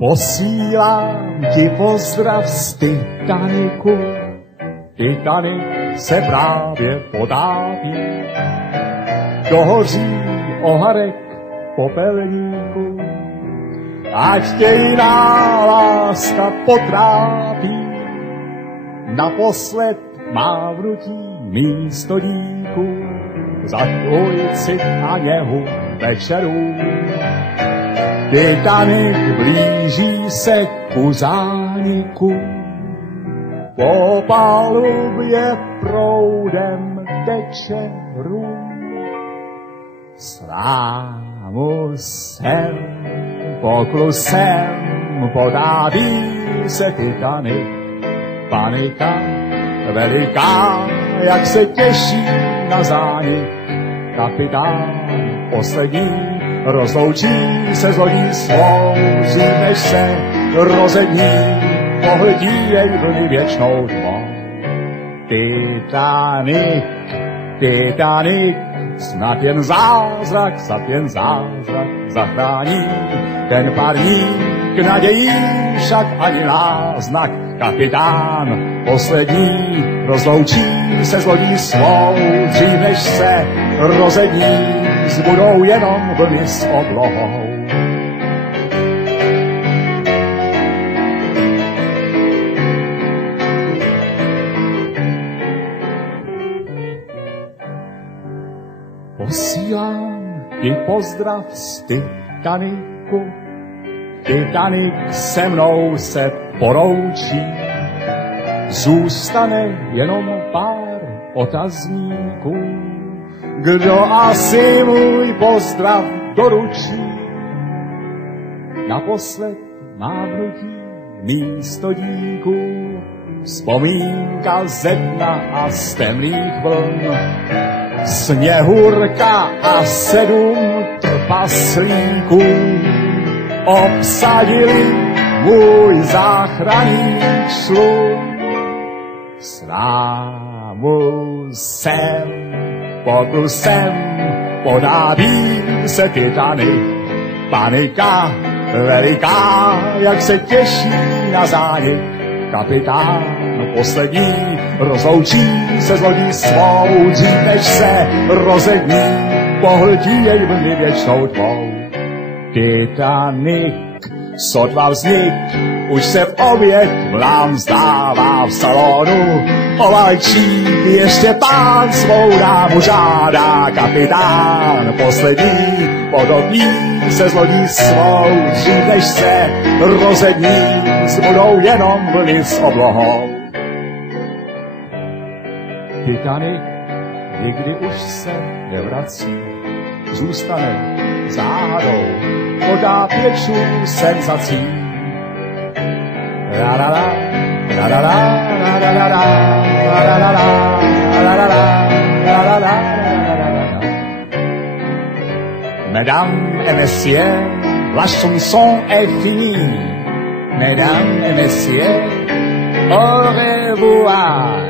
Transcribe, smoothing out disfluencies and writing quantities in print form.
Posílám ti pozdrav z Titaniku. Titanic se právě potápí. Dohoří oharek popelníku. Ať tě jiná láska potrápí. Naposled mávnutí místo díku. Za ulici a něhu večerů. Titanic blíží se ku zániku. Po palubě proudem teče rum. Slámu sem, poklusem, potápí se Titanic. Panika veliká, jak se těší na zánik. Kapitán poslední rozloučí se s lodí svou, než se rozední, pohltí jej vlny věčnou tmou. Titanic, Titanic, snad jen zázrak zachrání. Ten parník nadějí však ani náznak. Kapitán poslední rozloučí se s lodí svou, dřív než se rozední, zbudou jenom vlny s oblohou. Posílám ti pozdrav z Titaniku. Titanic se mnou se poroučí. Zůstane jenom pár otazníků. Kdo asi můj pozdrav doručí? Naposled mávnutí místo díku. Vzpomínka ze dna a z temných vln. Sněhurka a 7 trpaslíků obsadili můj záchranný člun. Slámu sem, poklusem, podábí se Titanic. Panika veliká, jak se těší na zánik. Kapitán poslední rozloučí se s lodí svou, dřív než se rozední, pohltí jej vlny věčnou tmou. Titanic, sotva vznik, už se v oběť mlám vzdává v salonu. Ovalčí ještě pán svou dámu žádá. Kapitán poslední podobní se s lodí svou, dřív než se rozední, zbudou jenom vlny s oblohou. Titanic nikdy už se nevrací, zůstane záhadou potápěčů senzací. La la la, la la la, la la la la, la la la la, la la la, la la la. Mesdames et messieurs, la chanson est finie. Mesdames et messieurs, au revoir.